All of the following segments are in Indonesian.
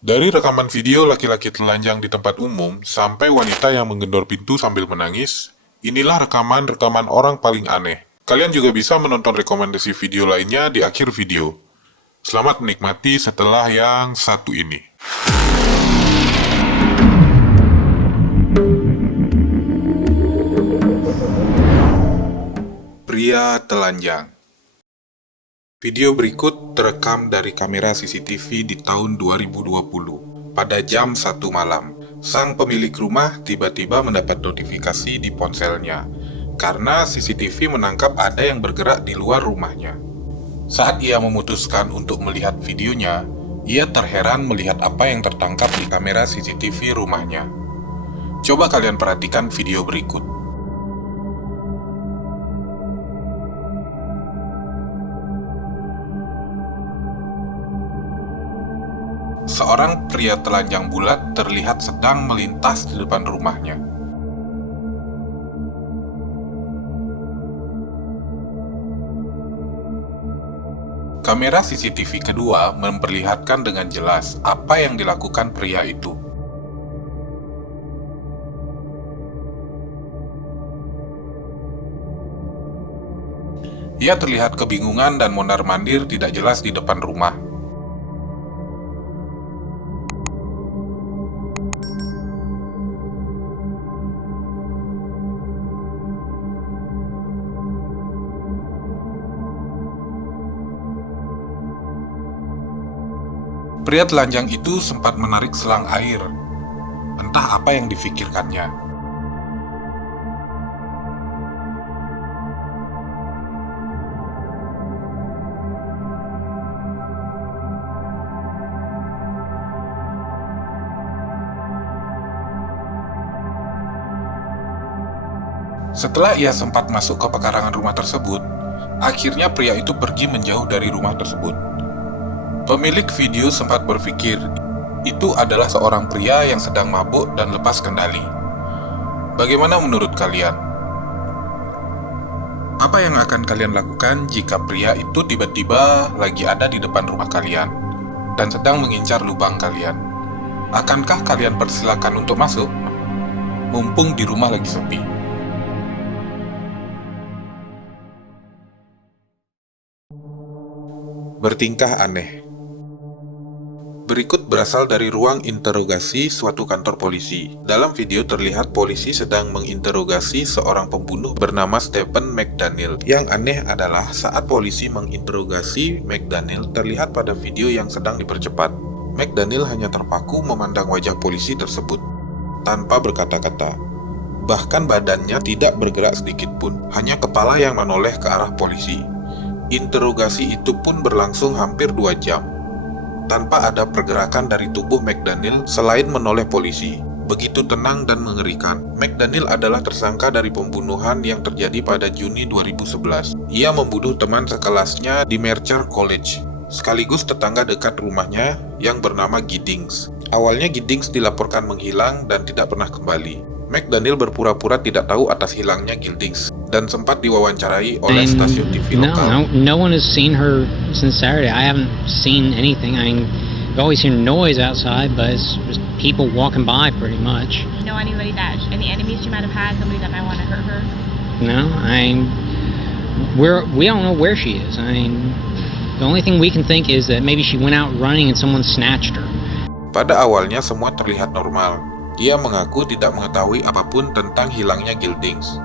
Dari rekaman video laki-laki telanjang di tempat umum sampai wanita yang menggedor pintu sambil menangis, inilah rekaman-rekaman orang paling aneh. Kalian juga bisa menonton rekomendasi video lainnya di akhir video. Selamat menikmati setelah yang satu ini. Pria telanjang. Video berikut terekam dari kamera CCTV di tahun 2020. Pada jam 1 malam, sang pemilik rumah tiba-tiba mendapat notifikasi di ponselnya karena CCTV menangkap ada yang bergerak di luar rumahnya. Saat ia memutuskan untuk melihat videonya, ia terheran melihat apa yang tertangkap di kamera CCTV rumahnya. Coba kalian perhatikan video berikut. Seorang pria telanjang bulat terlihat sedang melintas di depan rumahnya. Kamera CCTV kedua memperlihatkan dengan jelas apa yang dilakukan pria itu. Ia terlihat kebingungan dan mondar-mandir tidak jelas di depan rumah. Pria telanjang itu sempat menarik selang air. Entah apa yang difikirkannya. Setelah ia sempat masuk ke pekarangan rumah tersebut, akhirnya pria itu pergi menjauh dari rumah tersebut. Pemilik video sempat berpikir, itu adalah seorang pria yang sedang mabuk dan lepas kendali. Bagaimana menurut kalian? Apa yang akan kalian lakukan jika pria itu tiba-tiba lagi ada di depan rumah kalian dan sedang mengincar lubang kalian? Akankah kalian persilakan untuk masuk? Mumpung di rumah lagi sepi. Bertingkah aneh. Berikut berasal dari ruang interogasi suatu kantor polisi. Dalam video terlihat polisi sedang menginterogasi seorang pembunuh bernama Stephen McDaniel. Yang aneh adalah saat polisi menginterogasi McDaniel terlihat pada video yang sedang dipercepat. McDaniel hanya terpaku memandang wajah polisi tersebut, tanpa berkata-kata. Bahkan badannya tidak bergerak sedikit pun, hanya kepala yang menoleh ke arah polisi. Interogasi itu pun berlangsung hampir 2 jam. Tanpa ada pergerakan dari tubuh McDaniel selain menoleh polisi. Begitu tenang dan mengerikan. McDaniel adalah tersangka dari pembunuhan yang terjadi pada Juni 2011. Ia membunuh teman sekelasnya di Mercer College, sekaligus tetangga dekat rumahnya yang bernama Giddings. Awalnya Giddings dilaporkan menghilang dan tidak pernah kembali. McDaniel berpura-pura tidak tahu atas hilangnya Giddings dan sempat diwawancarai oleh stasiun TV lokal. No one has seen her since Saturday. I haven't seen anything. I mean, you always hear noise outside, but it's just people walking by pretty much. Know anybody any enemies she might have had, somebody that might want to hurt her? No, we don't know where she is. I mean, the only thing we can think is that maybe she went out running and someone snatched her. Pada awalnya semua terlihat normal. Ia mengaku tidak mengetahui apapun tentang hilangnya Giddings.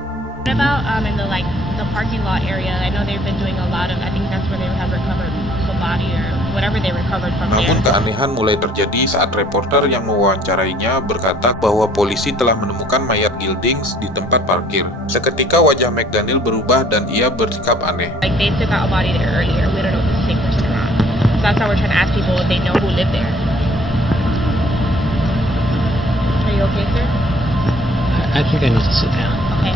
What about in the parking lot area? I know they've been doing a lot of. I think that's where they have recovered the body or whatever they recovered from Namun there. keanehan mulai terjadi saat reporter yang mewawancarainya berkata bahwa polisi telah menemukan mayat Giddings di tempat parkir. Seketika wajah McDaniel berubah dan ia bersikap aneh. Like they took out a body there earlier. We don't know if it's the same person or not. So that's why we're trying to ask people if they know who lived there. Are you okay, sir? I think I need to sit down. Okay.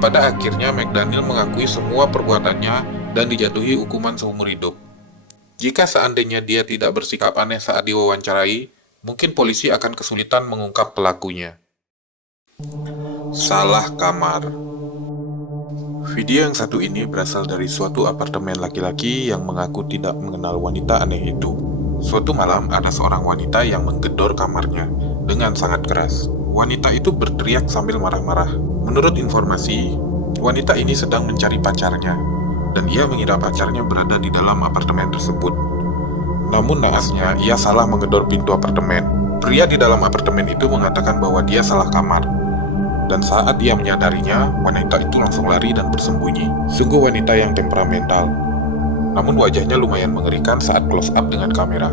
Pada akhirnya McDaniel mengakui semua perbuatannya dan dijatuhi hukuman seumur hidup. Jika seandainya dia tidak bersikap aneh saat diwawancarai, mungkin polisi akan kesulitan mengungkap pelakunya. Salah kamar. Video yang satu ini berasal dari suatu apartemen laki-laki yang mengaku tidak mengenal wanita aneh itu. Suatu malam ada seorang wanita yang menggedor kamarnya dengan sangat keras. Wanita itu berteriak sambil marah-marah. Menurut informasi, wanita ini sedang mencari pacarnya, dan ia mengira pacarnya berada di dalam apartemen tersebut. Namun naasnya, ia salah menggedor pintu apartemen. Pria di dalam apartemen itu mengatakan bahwa dia salah kamar. Dan saat ia menyadarinya, wanita itu langsung lari dan bersembunyi. Sungguh wanita yang temperamental. Namun wajahnya lumayan mengerikan saat close up dengan kamera.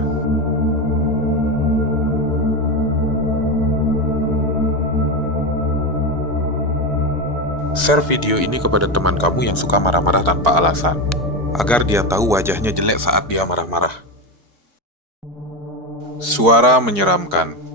Share video ini kepada teman kamu yang suka marah-marah tanpa alasan, agar dia tahu wajahnya jelek saat dia marah-marah. Suara menyeramkan.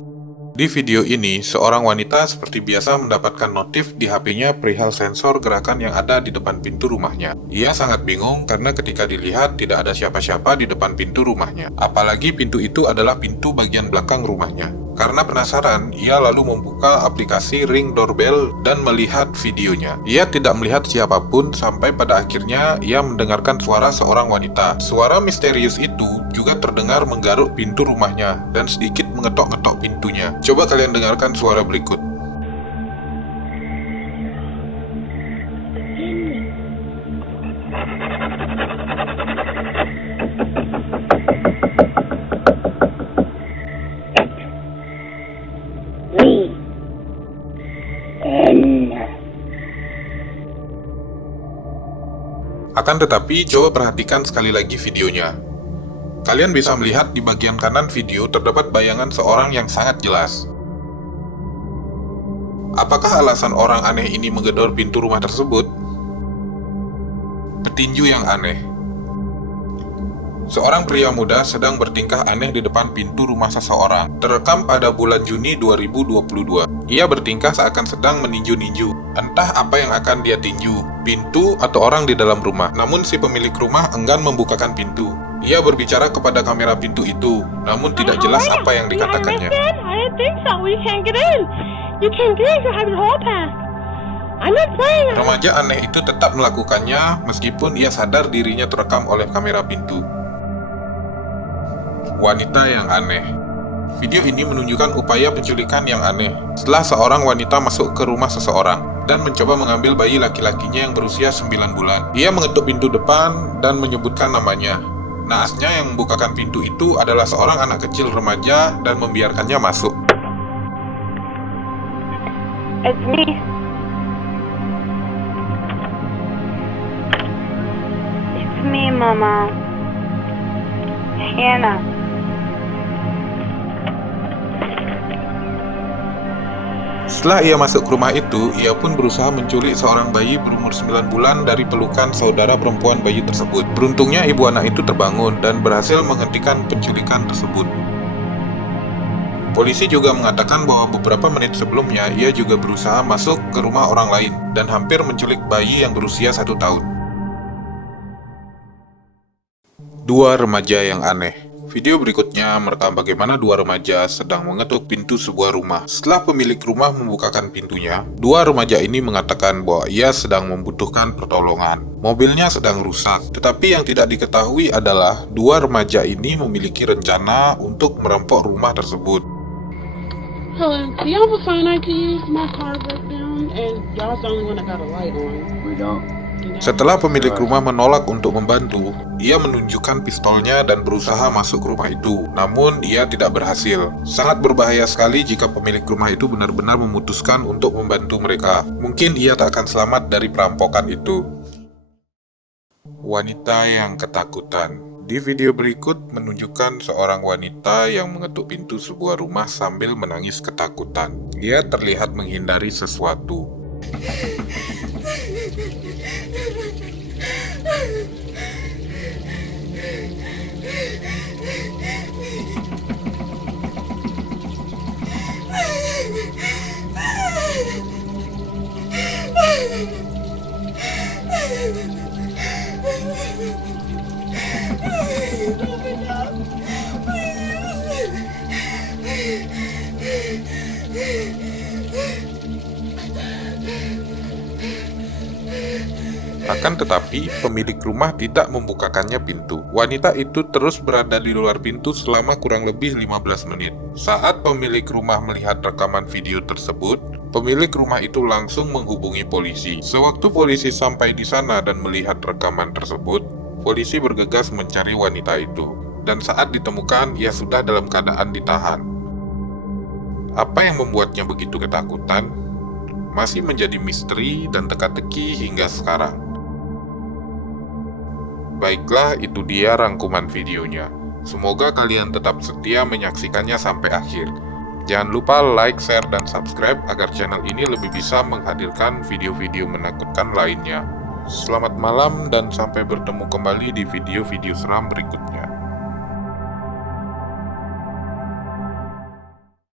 Di video ini, seorang wanita seperti biasa mendapatkan notif di HP-nya perihal sensor gerakan yang ada di depan pintu rumahnya. Ia sangat bingung karena ketika dilihat tidak ada siapa-siapa di depan pintu rumahnya. Apalagi pintu itu adalah pintu bagian belakang rumahnya. Karena penasaran, ia lalu membuka aplikasi Ring Doorbell dan melihat videonya. Ia tidak melihat siapapun sampai pada akhirnya ia mendengarkan suara seorang wanita. Suara misterius itu juga terdengar menggaruk pintu rumahnya dan sedikit mengetok-ngetok pintunya. Coba kalian dengarkan suara berikut. Akan tetapi, coba perhatikan sekali lagi videonya. Kalian bisa melihat di bagian kanan video terdapat bayangan seorang yang sangat jelas. Apakah alasan orang aneh ini menggedor pintu rumah tersebut? Petinju yang aneh. Seorang pria muda sedang bertingkah aneh di depan pintu rumah seseorang. Terekam pada bulan Juni 2022. Ia bertingkah seakan sedang meninju-ninju. Entah apa yang akan dia tinju, pintu atau orang di dalam rumah. Namun si pemilik rumah enggan membukakan pintu. Ia berbicara kepada kamera pintu itu, namun tidak jelas apa yang dikatakannya. Remaja aneh itu tetap melakukannya meskipun ia sadar dirinya terekam oleh kamera pintu. Wanita yang aneh. Video ini menunjukkan upaya penculikan yang aneh setelah seorang wanita masuk ke rumah seseorang dan mencoba mengambil bayi laki-lakinya yang berusia 9 bulan. Ia mengetuk pintu depan dan menyebutkan namanya. Naasnya yang membukakan pintu itu adalah seorang anak kecil remaja dan membiarkannya masuk. It's me. It's me, Mama. Hannah. Setelah ia masuk ke rumah itu, ia pun berusaha menculik seorang bayi berumur 9 bulan dari pelukan saudara perempuan bayi tersebut. Beruntungnya ibu anak itu terbangun dan berhasil menghentikan penculikan tersebut. Polisi juga mengatakan bahwa beberapa menit sebelumnya ia juga berusaha masuk ke rumah orang lain dan hampir menculik bayi yang berusia 1 tahun. Dua remaja yang aneh. Video berikutnya merekam bagaimana dua remaja sedang mengetuk pintu sebuah rumah. Setelah pemilik rumah membukakan pintunya, dua remaja ini mengatakan bahwa ia sedang membutuhkan pertolongan. Mobilnya sedang rusak, tetapi yang tidak diketahui adalah dua remaja ini memiliki rencana untuk merampok rumah tersebut. Hello, do y'all have a phone I can use? My car broke down and y'all's the only one that got a light on. We don't. Setelah pemilik rumah menolak untuk membantu, ia menunjukkan pistolnya dan berusaha masuk ke rumah itu. Namun, ia tidak berhasil. Sangat berbahaya sekali jika pemilik rumah itu benar-benar memutuskan untuk membantu mereka. Mungkin ia tak akan selamat dari perampokan itu. Wanita yang ketakutan. Di video berikut menunjukkan seorang wanita yang mengetuk pintu sebuah rumah sambil menangis ketakutan. Dia terlihat menghindari sesuatu. Akan tetapi, pemilik rumah tidak membukakannya pintu. Wanita itu terus berada di luar pintu selama kurang lebih 15 menit. Saat pemilik rumah melihat rekaman video tersebut, pemilik rumah itu langsung menghubungi polisi. Sewaktu polisi sampai di sana dan melihat rekaman tersebut, polisi bergegas mencari wanita itu. Dan saat ditemukan, ia sudah dalam keadaan ditahan. Apa yang membuatnya begitu ketakutan? Masih menjadi misteri dan teka-teki hingga sekarang. Baiklah, itu dia rangkuman videonya. Semoga kalian tetap setia menyaksikannya sampai akhir. Jangan lupa like, share, dan subscribe agar channel ini lebih bisa menghadirkan video-video menakutkan lainnya. Selamat malam dan sampai bertemu kembali di video-video seram berikutnya.